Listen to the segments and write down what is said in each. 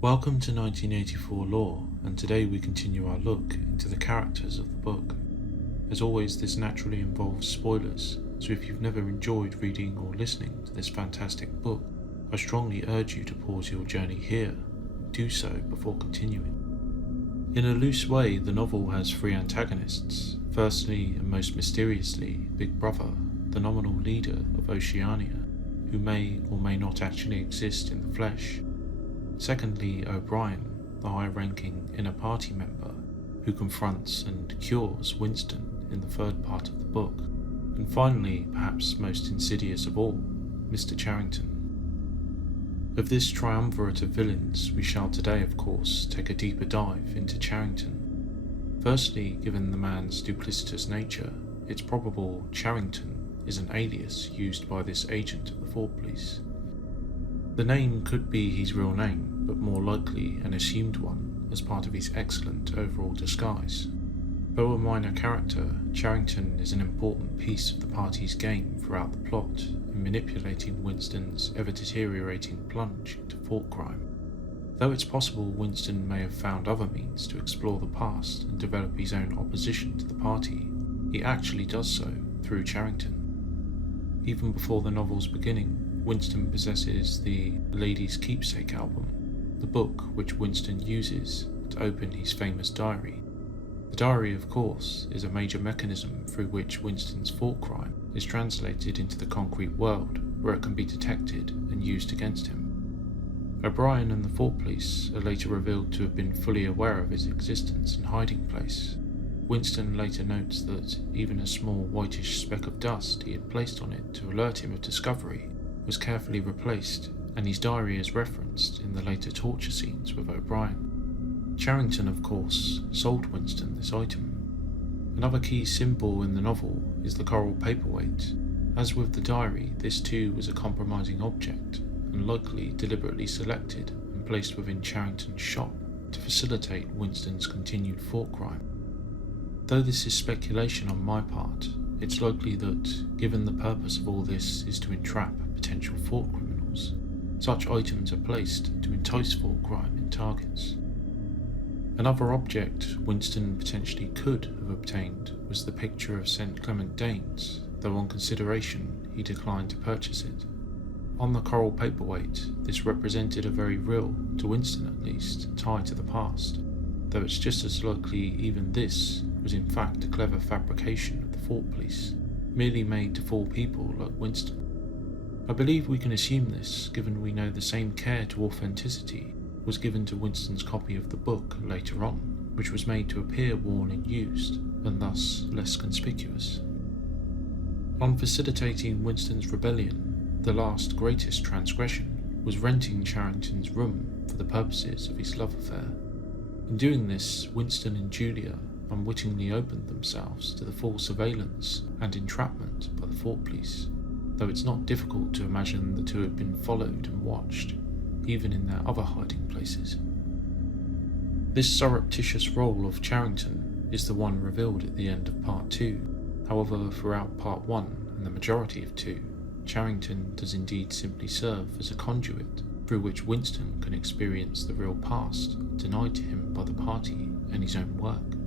Welcome to 1984 Lore, and today we continue our look into the characters of the book. As always, this naturally involves spoilers, so if you've never enjoyed reading or listening to this fantastic book, I strongly urge you to pause your journey here. Do so before continuing. In a loose way, the novel has three antagonists. Firstly, and most mysteriously, Big Brother, the nominal leader of Oceania, who may or may not actually exist in the flesh. Secondly, O'Brien, the high-ranking inner party member, who confronts and cures Winston in the third part of the book. And finally, perhaps most insidious of all, Mr. Charrington. Of this triumvirate of villains, we shall today, of course, take a deeper dive into Charrington. Firstly, given the man's duplicitous nature, it's probable Charrington is an alias used by this agent of the Fort Police. The name could be his real name, but more likely an assumed one as part of his excellent overall disguise. Though a minor character, Charrington is an important piece of the party's game throughout the plot in manipulating Winston's ever-deteriorating plunge into thought crime. Though it's possible Winston may have found other means to explore the past and develop his own opposition to the party, he actually does so through Charrington. Even before the novel's beginning, Winston possesses the Lady's Keepsake album, the book which Winston uses to open his famous diary. The diary, of course, is a major mechanism through which Winston's thought crime is translated into the concrete world where it can be detected and used against him. O'Brien and the Fort Police are later revealed to have been fully aware of his existence and hiding place. Winston later notes that even a small whitish speck of dust he had placed on it to alert him of discovery was carefully replaced, and his diary is referenced in the later torture scenes with O'Brien. Charrington, of course, sold Winston this item. Another key symbol in the novel is the coral paperweight. As with the diary, this too was a compromising object, and likely deliberately selected and placed within Charrington's shop to facilitate Winston's continued thought crime. Though this is speculation on my part, it's likely that, given the purpose of all this is to entrap potential thought criminals, such items are placed to entice thought crime in targets. Another object Winston potentially could have obtained was the picture of St. Clement Danes, though on consideration he declined to purchase it. On the coral paperweight, this represented a very real, to Winston at least, tie to the past, though it's just as likely even this was in fact a clever fabrication of the Fort Police, merely made to fool people like Winston. I believe we can assume this, given we know the same care to authenticity was given to Winston's copy of the book later on, which was made to appear worn and used, and thus less conspicuous. On facilitating Winston's rebellion, the last greatest transgression was renting Charrington's room for the purposes of his love affair. In doing this, Winston and Julia unwittingly opened themselves to the full surveillance and entrapment by the Fort Police, though it's not difficult to imagine the two had been followed and watched, even in their other hiding places. This surreptitious role of Charrington is the one revealed at the end of Part 2. However, throughout Part 1 and the majority of 2, Charrington does indeed simply serve as a conduit through which Winston can experience the real past denied to him by the party and his own work.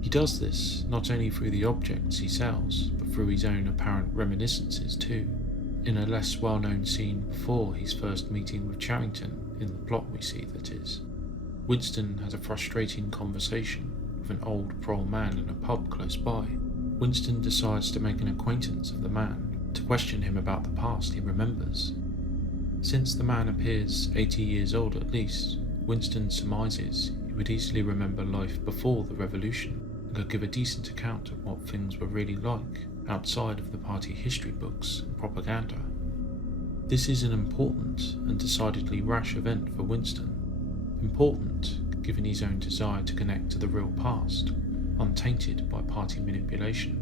He does this not only through the objects he sells, but through his own apparent reminiscences too. In a less well-known scene before his first meeting with Charrington, in the plot we see that is, Winston has a frustrating conversation with an old prole man in a pub close by. Winston decides to make an acquaintance of the man, to question him about the past he remembers. Since the man appears 80 years old at least, Winston surmises he would easily remember life before the revolution and could give a decent account of what things were really like outside of the party history books and propaganda. This is an important and decidedly rash event for Winston. Important, given his own desire to connect to the real past, untainted by party manipulation.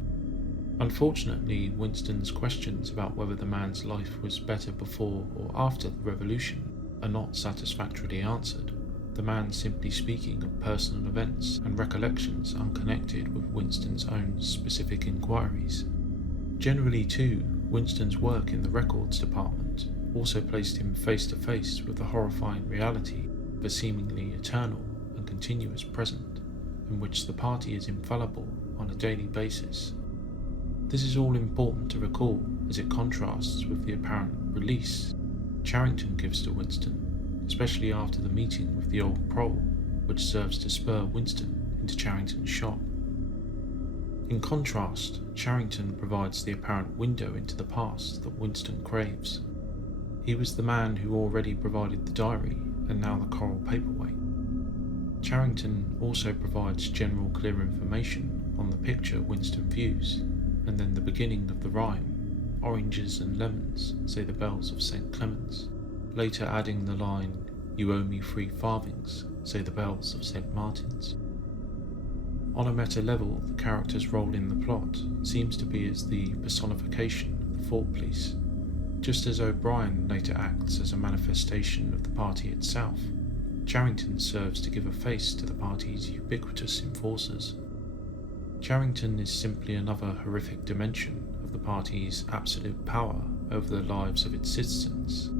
Unfortunately, Winston's questions about whether the man's life was better before or after the revolution are not satisfactorily answered, the man simply speaking of personal events and recollections unconnected with Winston's own specific inquiries. Generally too, Winston's work in the records department also placed him face to face with the horrifying reality the seemingly eternal and continuous present, in which the party is infallible on a daily basis. This is all important to recall as it contrasts with the apparent release Charrington gives to Winston, especially after the meeting with the old prole, which serves to spur Winston into Charrington's shop. In contrast, Charrington provides the apparent window into the past that Winston craves. He was the man who already provided the diary and now the coral paperweight. Charrington also provides general clear information on the picture Winston views, and then the beginning of the rhyme, "Oranges and lemons, say the bells of St. Clement's," later adding the line, "You owe me 3 farthings, say the bells of St. Martin's." On a meta level, the character's role in the plot seems to be as the personification of the Fort Police. Just as O'Brien later acts as a manifestation of the party itself, Charrington serves to give a face to the party's ubiquitous enforcers. Charrington is simply another horrific dimension of the party's absolute power over the lives of its citizens,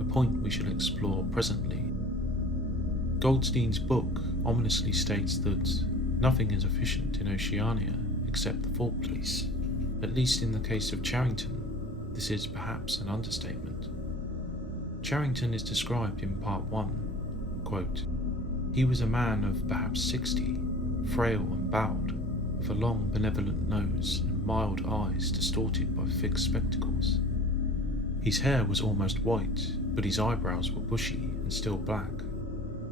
a point we shall explore presently. Goldstein's book ominously states that nothing is efficient in Oceania except the Fort Police. At least in the case of Charrington, this is perhaps an understatement. Charrington is described in Part 1, quote, "He was a man of perhaps 60, frail and bowed, with a long benevolent nose and mild eyes distorted by fixed spectacles. His hair was almost white, but his eyebrows were bushy and still black.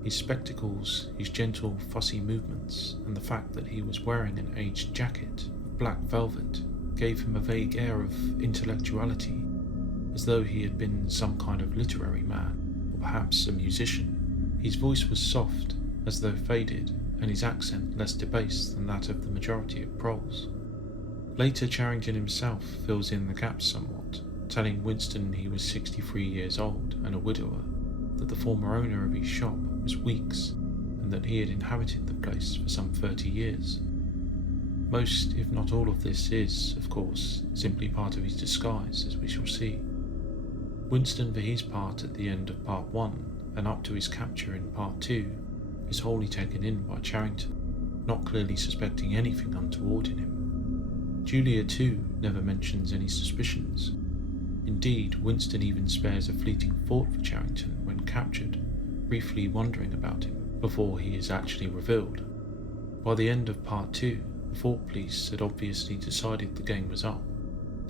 His spectacles, his gentle fussy movements, and the fact that he was wearing an aged jacket of black velvet gave him a vague air of intellectuality, as though he had been some kind of literary man, or perhaps a musician. His voice was soft, as though faded, and his accent less debased than that of the majority of proles." Later, Charrington himself fills in the gaps somewhat, telling Winston he was 63 years old and a widower, that the former owner of his shop was Weeks, and that he had inhabited the place for some 30 years. Most, if not all of this is, of course, simply part of his disguise, as we shall see. Winston, for his part at the end of Part 1, and up to his capture in Part 2, is wholly taken in by Charrington, not clearly suspecting anything untoward in him. Julia, too, never mentions any suspicions. Indeed, Winston even spares a fleeting thought for Charrington when captured, briefly wondering about him before he is actually revealed. By the end of Part 2, the Fort Police had obviously decided the game was up.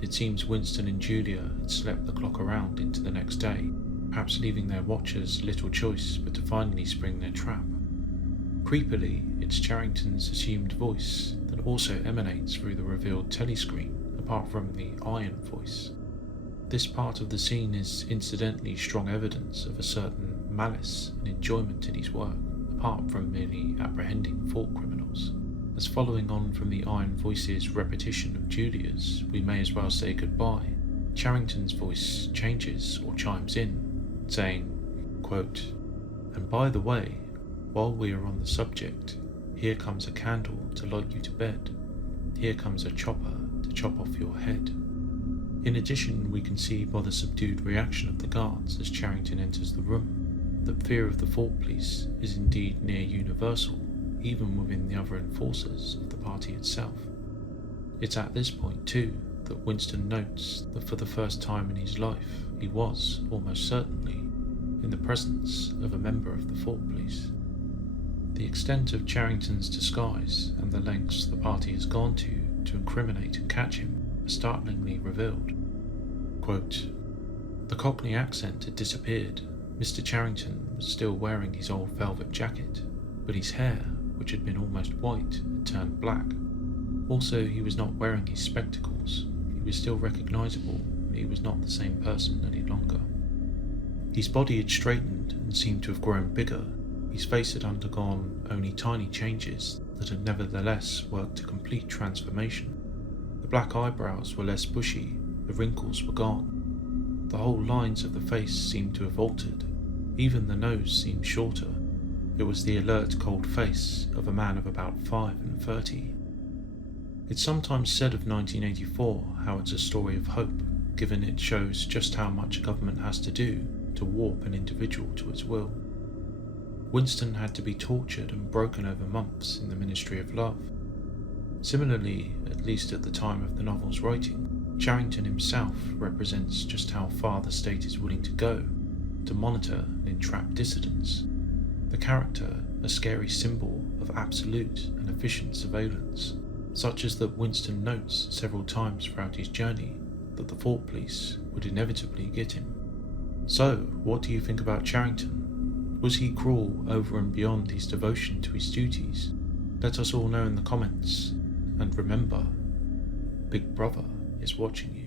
It seems Winston and Julia had slept the clock around into the next day, perhaps leaving their watchers little choice but to finally spring their trap. Creepily, it's Charrington's assumed voice that also emanates through the revealed telescreen, apart from the iron voice. This part of the scene is incidentally strong evidence of a certain malice and enjoyment in his work, apart from merely apprehending thought criminals. As following on from the iron voice's repetition of Julia's, we may as well say goodbye. Charrington's voice changes or chimes in, saying, quote, "And by the way, while we are on the subject, here comes a candle to light you to bed. Here comes a chopper to chop off your head." In addition, we can see by the subdued reaction of the guards as Charrington enters the room that fear of the Fort Police is indeed near universal, even within the other enforcers of the party itself. It's at this point, too, that Winston notes that for the first time in his life he was, almost certainly, in the presence of a member of the Fort Police. The extent of Charrington's disguise and the lengths the party has gone to incriminate and catch him are startlingly revealed. Quote, "The Cockney accent had disappeared. Mr. Charrington was still wearing his old velvet jacket, but his hair, which had been almost white, had turned black. Also, he was not wearing his spectacles. He was still recognisable, but he was not the same person any longer. His body had straightened and seemed to have grown bigger. His face had undergone only tiny changes that had nevertheless worked a complete transformation. The black eyebrows were less bushy, the wrinkles were gone. The whole lines of the face seemed to have altered. Even the nose seemed shorter. It was the alert, cold face of a man of about 35. It's sometimes said of 1984 how it's a story of hope, given it shows just how much a government has to do to warp an individual to its will. Winston had to be tortured and broken over months in the Ministry of Love. Similarly, at least at the time of the novel's writing, Charrington himself represents just how far the state is willing to go to monitor and entrap dissidents. The character, a scary symbol of absolute and efficient surveillance, such as that Winston notes several times throughout his journey that the Fort Police would inevitably get him. So, what do you think about Charrington? Was he cruel over and beyond his devotion to his duties? Let us all know in the comments, and remember, Big Brother is watching you.